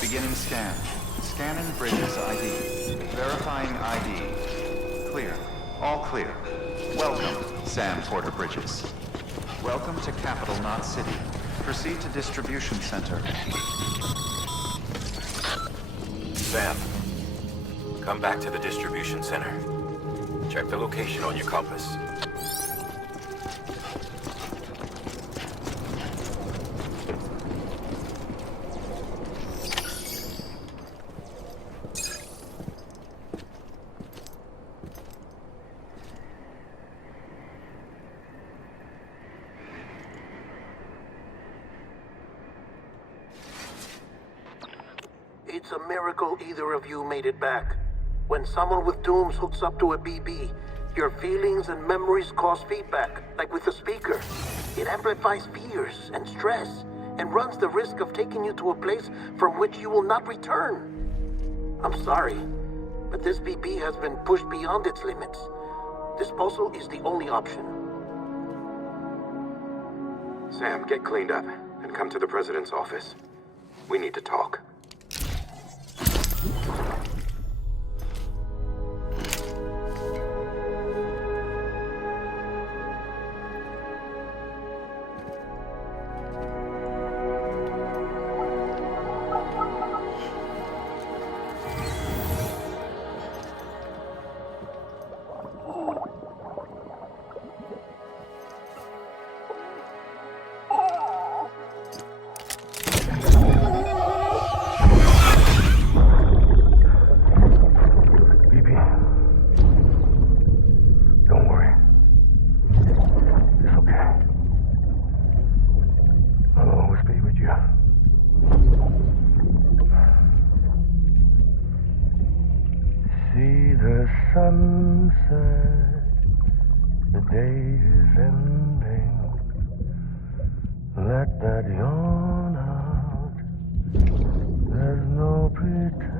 Beginning scan. Scanning Bridges ID. Verifying ID. Clear. All clear. Welcome, Sam Porter Bridges. Welcome to Capital Knot City. Proceed to Distribution Center. Sam, come back to the distribution center. Check the location on your compass. It's a miracle either of you made it back. When someone with dooms hooks up to a BB, your feelings and memories cause feedback, like with a speaker. It amplifies fears and stress, and runs the risk of taking you to a place from which you will not return. I'm sorry, but this BB has been pushed beyond its limits. Disposal is the only option. Sam, get cleaned up and come to the president's office. We need to talk. Sunset, the day is ending. Let that yawn out. There's no pretending.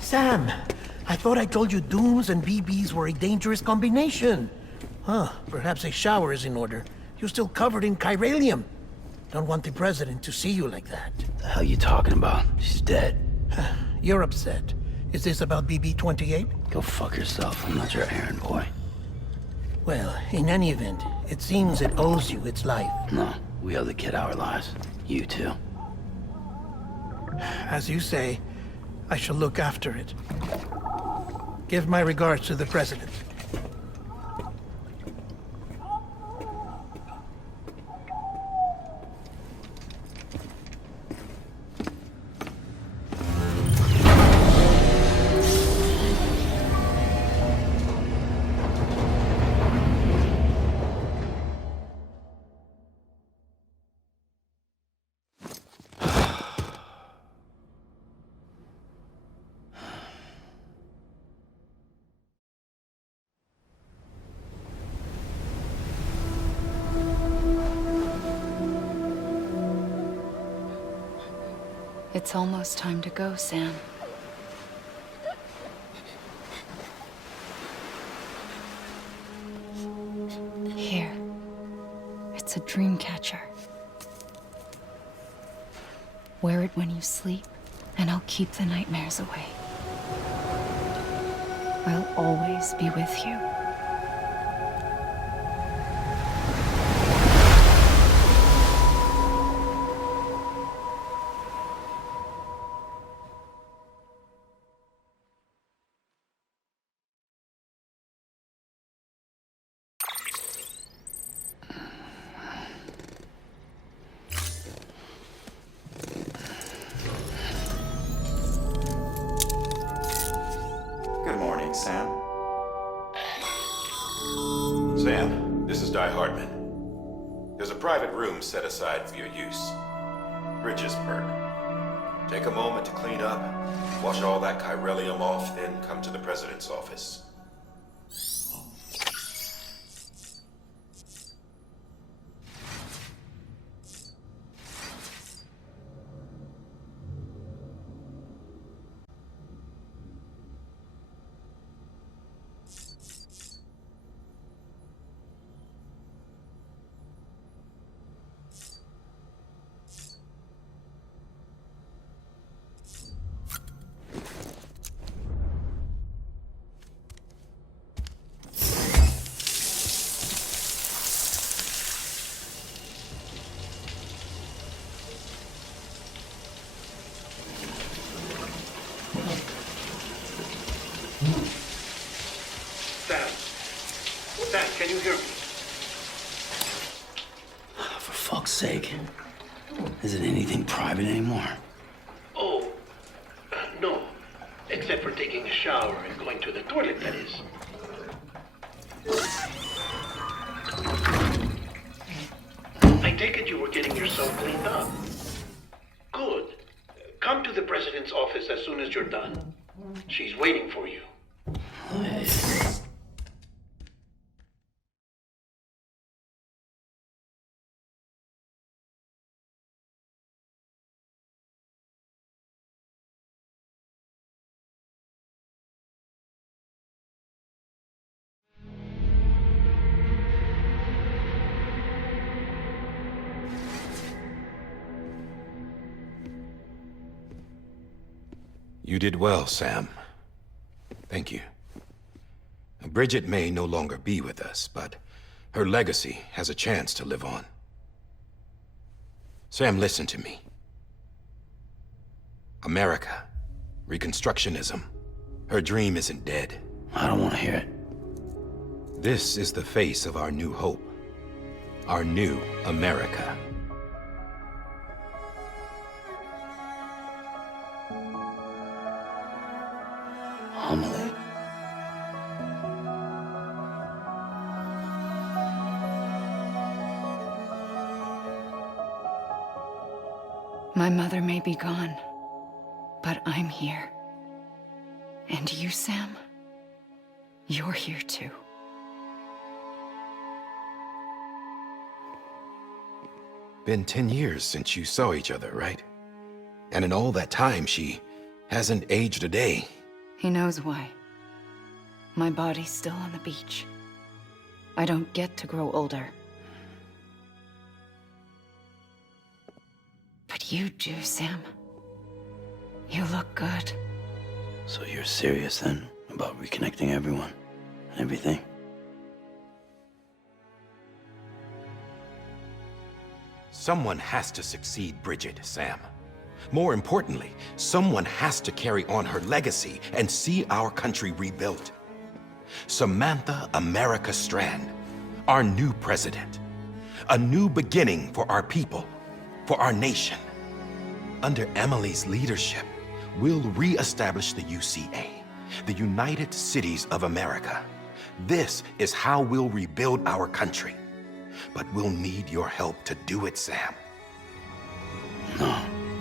Sam, I thought I told you dooms and BBs were a dangerous combination. Huh, perhaps a shower is in order. You're still covered in chiralium. Don't want the president to see you like that. The hell you talking about? She's dead. You're upset. Is this about BB-28? Go fuck yourself. I'm not your errand boy. Well, in any event, it seems it owes you its life. No, we owe the kid our lives. You too. As you say, I shall look after it. Give my regards to the president. It's almost time to go, Sam. Here. It's a dream catcher. Wear it when you sleep, and I'll keep the nightmares away. I'll always be with you. Good morning, Sam. Sam, this is Di Hartman. There's a private room set aside for your use. Bridges perk. Take a moment to clean up, wash all that chiralium off, then come to the president's office. Sam, can you hear me? For fuck's sake. Is it anything private anymore? Oh, no. Except for shower and going to the toilet, that is. I take it you were getting yourself cleaned up. Good. Come to the president's office as soon as you're done. She's waiting for you. You did well, Sam. Thank you. Bridget may no longer be with us, but her legacy has a chance to live on. Sam, listen to me. America, Reconstructionism, her dream isn't dead. I don't want to hear it. This is the face of our new hope. Our new America. Amelie. My mother may be gone, but I'm here. And you, Sam, you're here too. Been 10 years since you saw each other, right? And in all that time, she hasn't aged a day. He knows why. My body's still on the beach. I don't get to grow older. But you do, Sam. You look good. So you're serious then about reconnecting everyone and everything? Someone has to succeed Bridget, Sam. More importantly, someone has to carry on her legacy and see our country rebuilt. Samantha America Strand, our new president. A new beginning for our people, for our nation. Under Emily's leadership, we'll re-establish the UCA, the United Cities of America. This is how we'll rebuild our country. But we'll need your help to do it, Sam. No,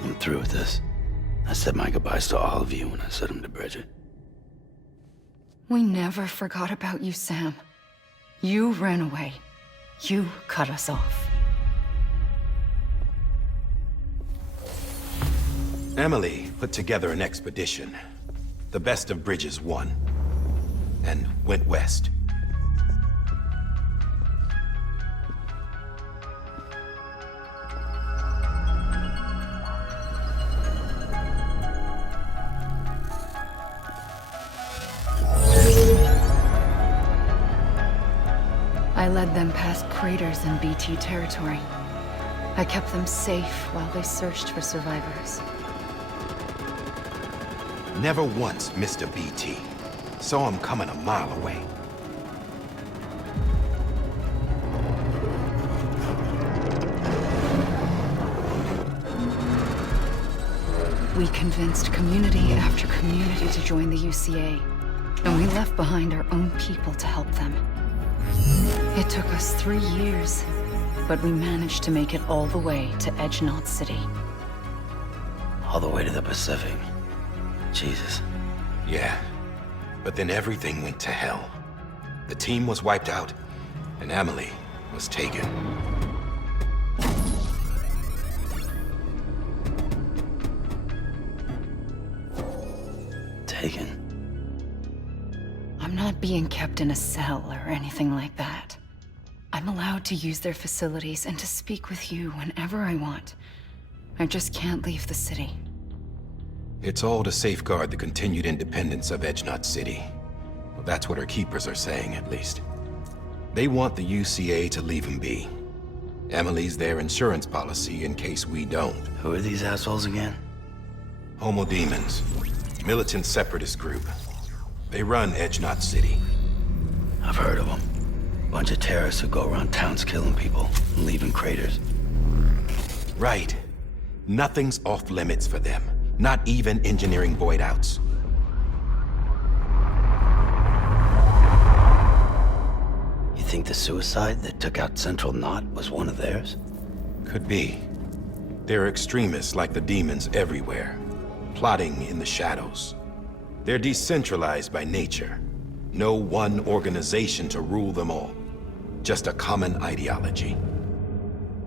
I'm through with this. I said my goodbyes to all of you when I said them to Bridget. We never forgot about you, Sam. You ran away. You cut us off. Emily put together an expedition. The best of Bridges won. And went west. I led them past craters in BT territory. I kept them safe while they searched for survivors. Never once missed a BT. Saw him coming a mile away. We convinced community after community to join the UCA, and we left behind our own people to help them. It took us 3 years, but we managed to make it all the way to Edge Knot City. All the way to the Pacific. Jesus. Yeah, but then everything went to hell. The team was wiped out, and Emily was taken. Taken. I'm not being kept in a cell or anything like that. I'm allowed to use their facilities and to speak with you whenever I want. I just can't leave the city. It's all to safeguard the continued independence of Edge Knot City. Well, that's what our keepers are saying, at least. They want the UCA to leave them be. Emily's their insurance policy in case we don't. Who are these assholes again? Homo Demons. Militant separatist group. They run Edge Knot City. I've heard of them. Bunch of terrorists who go around towns killing people and leaving craters. Right. Nothing's off limits for them. Not even engineering void outs. think the suicide that took out Central Knot was one of theirs? Could be. There are extremists like the demons everywhere, plotting in the shadows. They're decentralized by nature. No one organization to rule them all. Just a common ideology.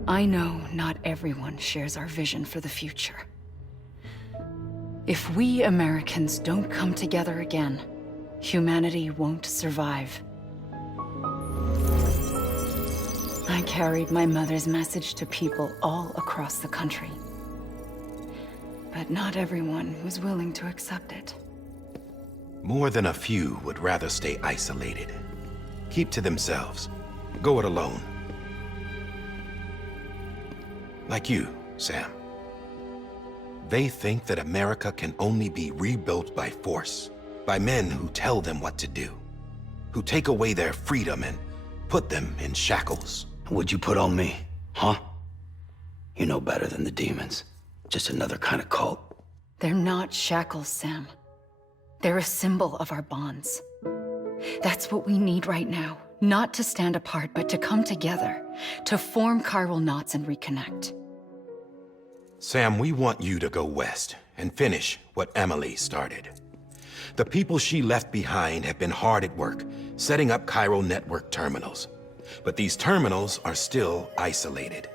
I know not everyone shares our vision for the future. If we Americans don't come together again, humanity won't survive. I carried my mother's message to people all across the country. But not everyone was willing to accept it. More than a few would rather stay isolated. Keep to themselves. Go it alone. Like you, Sam. They think that America can only be rebuilt by force, by men who tell them what to do, who take away their freedom and put them in shackles. What'd you put on me, huh? You know better than the demons. Just another kind of cult. They're not shackles, Sam. They're a symbol of our bonds. That's what we need right now. Not to stand apart, but to come together, to form chiral knots and reconnect. Sam, we want you to go west and finish what Emily started. The people she left behind have been hard at work, setting up chiral network terminals. But these terminals are still isolated.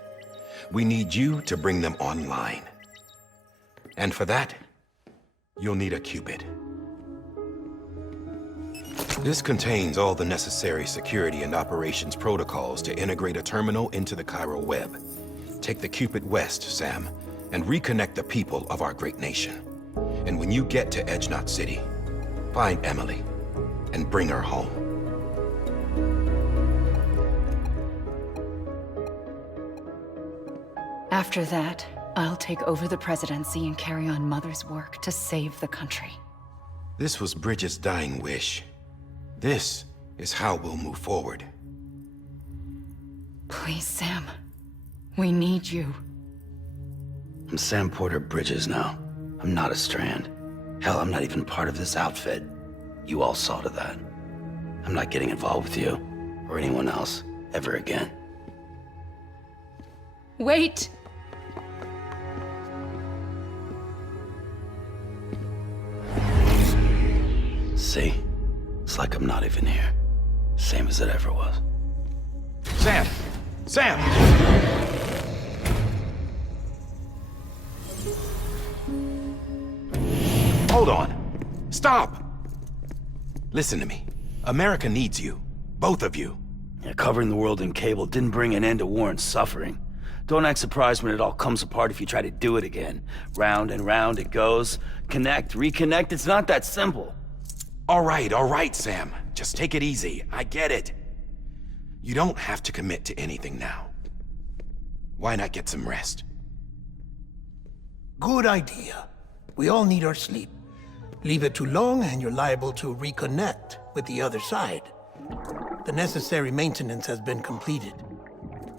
We need you to bring them online. And for that, you'll need a Cupid. This contains all the necessary security and operations protocols to integrate a terminal into the chiral web. Take the Cupid west, Sam, and reconnect the people of our great nation. And when you get to Edge Knot City, find Emily and bring her home. After that, I'll take over the presidency and carry on Mother's work to save the country. This was Bridget's dying wish. This is how we'll move forward. Please, Sam. We need you. I'm Sam Porter Bridges now. I'm not a Strand. Hell, I'm not even part of this outfit. You all saw to that. I'm not getting involved with you, or anyone else, ever again. Wait! See? It's like I'm not even here. Same as it ever was. Sam! Sam! Hold on. Stop! Listen to me. America needs you. Both of you. Yeah, covering the world in cable didn't bring an end to war and suffering. Don't act surprised when it all comes apart if you try to do it again. Round and round it goes. Connect, reconnect, it's not that simple. All right, Sam. Just take it easy. I get it. You don't have to commit to anything now. Why not get some rest? Good idea. We all need our sleep. Leave it too long and you're liable to reconnect with the other side. The necessary maintenance has been completed.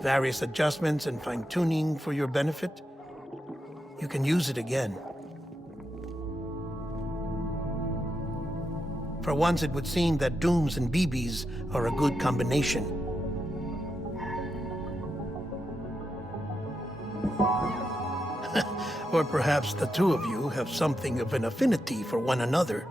Various adjustments and fine-tuning for your benefit. You can use it again. For once, it would seem that Dooms and BBs are a good combination. Or perhaps the two of you have something of an affinity for one another.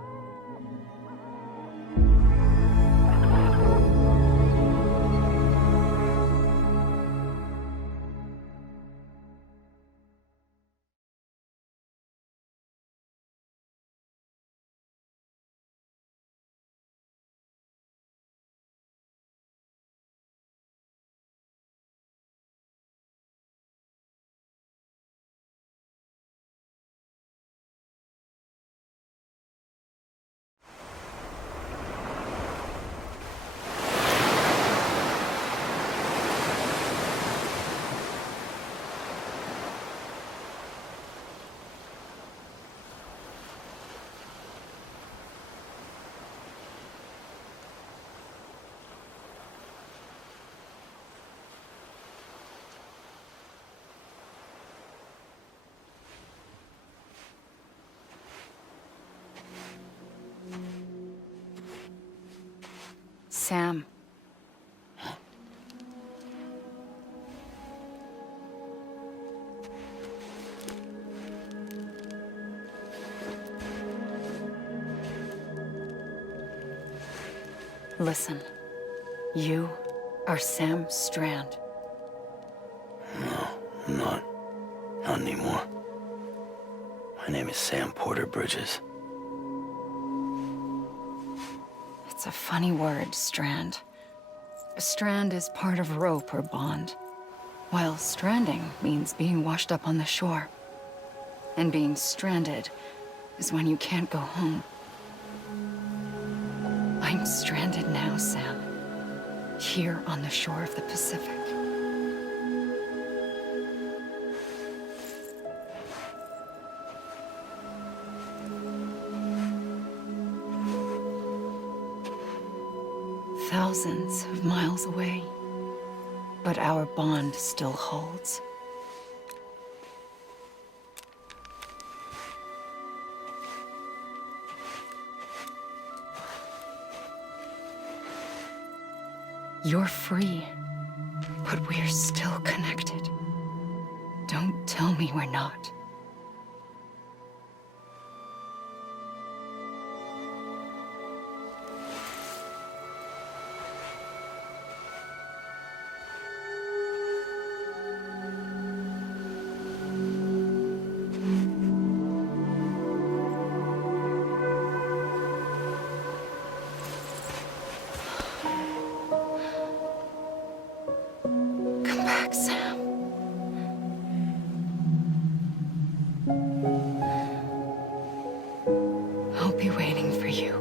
Sam. Listen. You are Sam Strand. No, I'm not. Not anymore. My name is Sam Porter Bridges. It's a funny word, strand. A strand is part of rope or bond, while stranding means being washed up on the shore. And being stranded is when you can't go home. I'm stranded now, Sam. Here on the shore of the Pacific. Thousands of miles away, but our bond still holds. You're free, but we're still connected. Don't tell me we're not. Come back, Sam. I'll be waiting for you.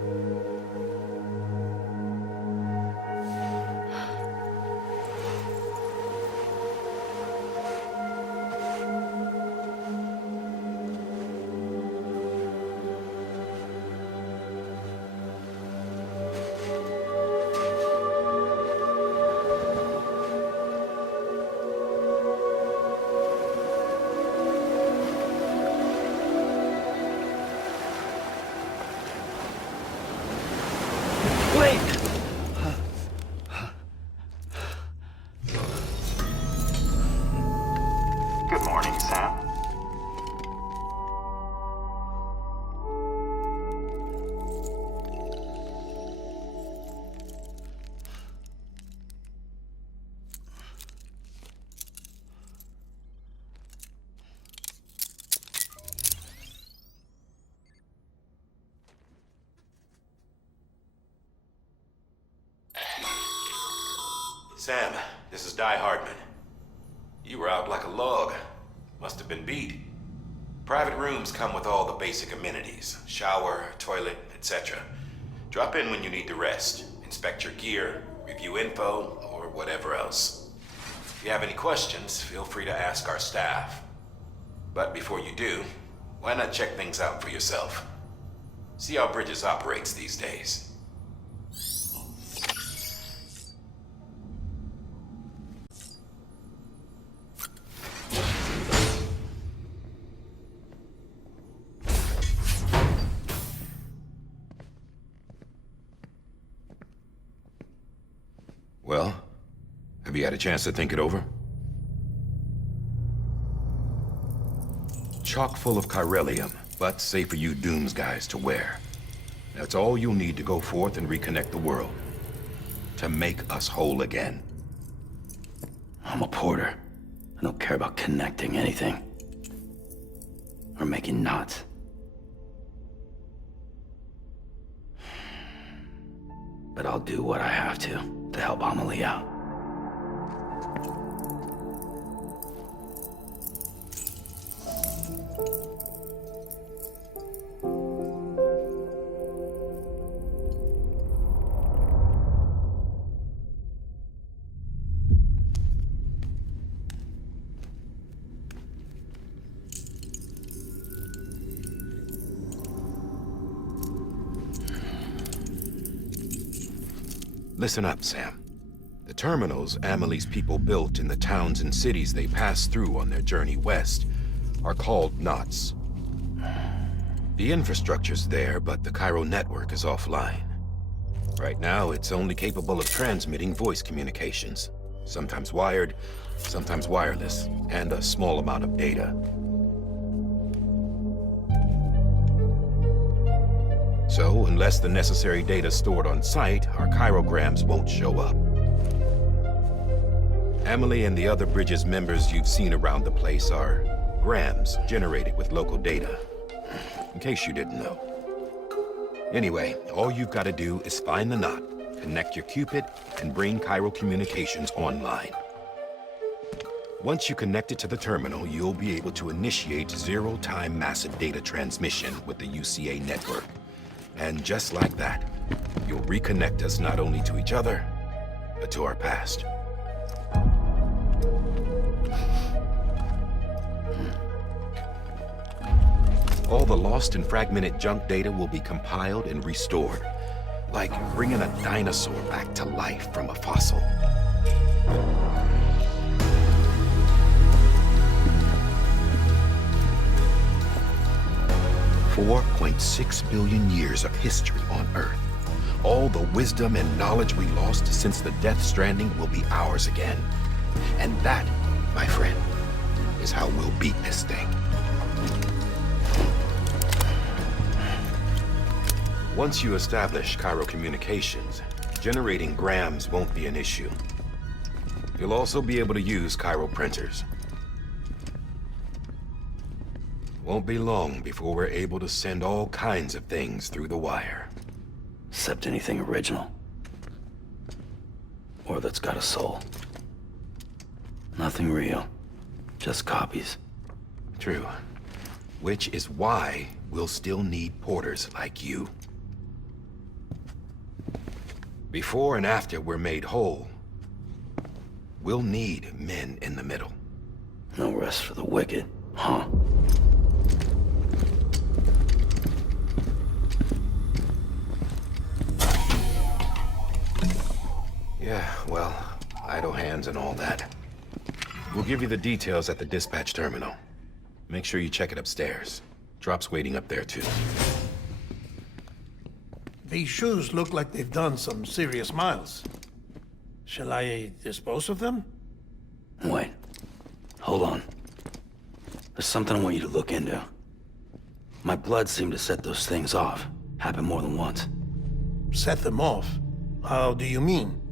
Wait! Good morning, Sam. Sam, this is Hardman. You were out like a log. Must have been beat. Private rooms come with all the basic amenities. Shower, toilet, etc. Drop in when you need to rest. Inspect your gear, review info, or whatever else. If you have any questions, feel free to ask our staff. But before you do, why not check things out for yourself? See how Bridges operates these days. Well, have you had a chance to think it over? Chock full of chiralium, but safe for you Dooms guys to wear. That's all you'll need to go forth and reconnect the world. To make us whole again. I'm a porter. I don't care about connecting anything. Or making knots. But I'll do what I have to help Amelie out. Listen up, Sam. The terminals Amelie's people built in the towns and cities they passed through on their journey west are called knots. The infrastructure's there, but the Cairo network is offline. Right now, it's only capable of transmitting voice communications. Sometimes wired, sometimes wireless, and a small amount of data. So, unless the necessary data is stored on site, our chirograms won't show up. Emily and the other Bridges members you've seen around the place are grams generated with local data. In case you didn't know. Anyway, all you've got to do is find the knot, connect your Cupid, and bring Chiral Communications online. Once you connect it to the terminal, you'll be able to initiate zero-time massive data transmission with the UCA network. And just like that, you'll reconnect us not only to each other, but to our past. All the lost and fragmented junk data will be compiled and restored, like bringing a dinosaur back to life from a fossil. $4.6 billion years of history on Earth. All the wisdom and knowledge we lost since the Death Stranding will be ours again. And that, my friend, is how we'll beat this thing. Once you establish Chiral Communications, generating grams won't be an issue. You'll also be able to use Chiral printers. Won't be long before we're able to send all kinds of things through the wire. Except anything original. Or that's got a soul. Nothing real. Just copies. True. Which is why we'll still need porters like you. Before and after we're made whole, we'll need men in the middle. No rest for the wicked, huh? Yeah, well, idle hands and all that. We'll give you the details at the dispatch terminal. Make sure you check it upstairs. Drop's waiting up there, too. These shoes look like they've done some serious miles. Shall I dispose of them? Wait. Hold on. There's something I want you to look into. My blood seemed to set those things off. Happened more than once. Set them off? How do you mean?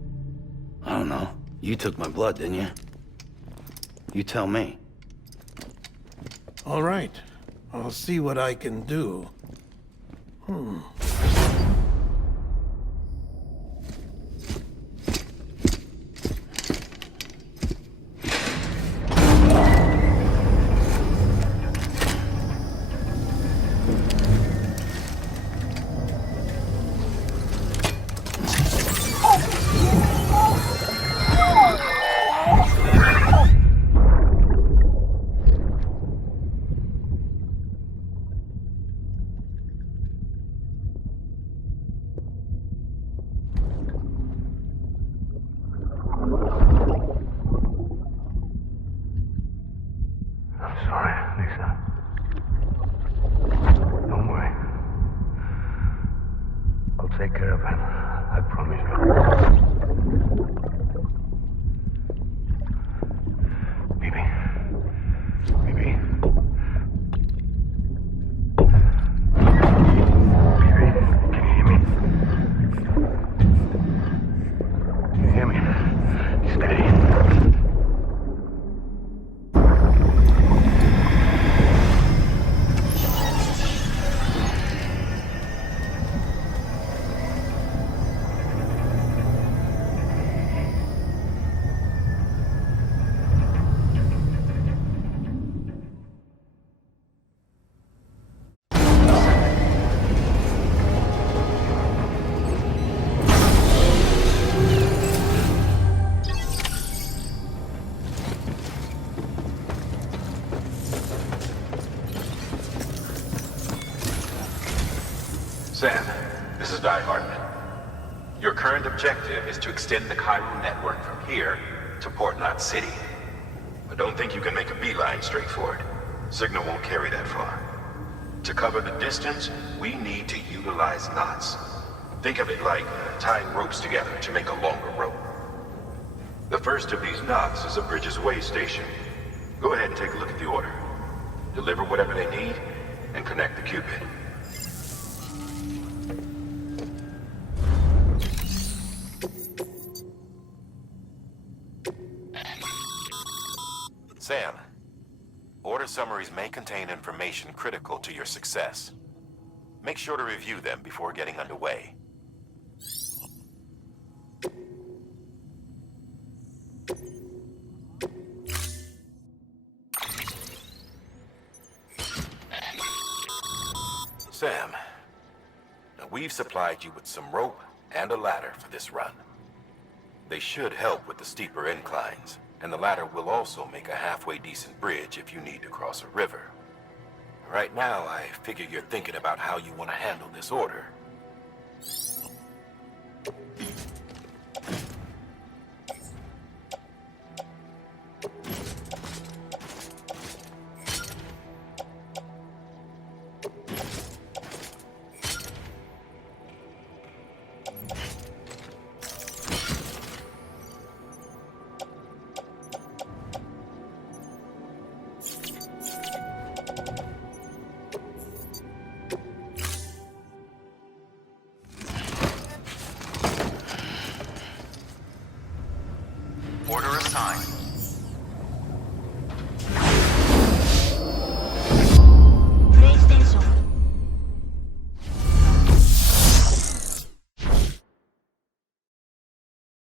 I don't know. You took my blood, didn't you? You tell me. All right. I'll see what I can do. I'm sorry, Lisa. Don't worry. I'll take care of him. I promise you. Baby. Baby. Baby, can you hear me? Can you hear me? Steady. Sam, this is Hartman. Your current objective is to extend the Chiral network from here to Port Knot City. But don't think you can make a beeline straight for it. Signal won't carry that far. To cover the distance, we need to utilize knots. Think of it like tying ropes together to make a longer rope. The first of these knots is a Bridges Way station. Go ahead and take a look at the order. Deliver whatever they need, and connect the Cupid. entries may contain information critical to your success. Make sure to review them before getting underway. Sam, now we've supplied you with some rope and a ladder for this run. They should help with the steeper inclines, and the ladder will also make a halfway decent bridge if you need to cross a river. Right now, I figure you're thinking about how you want to handle this order.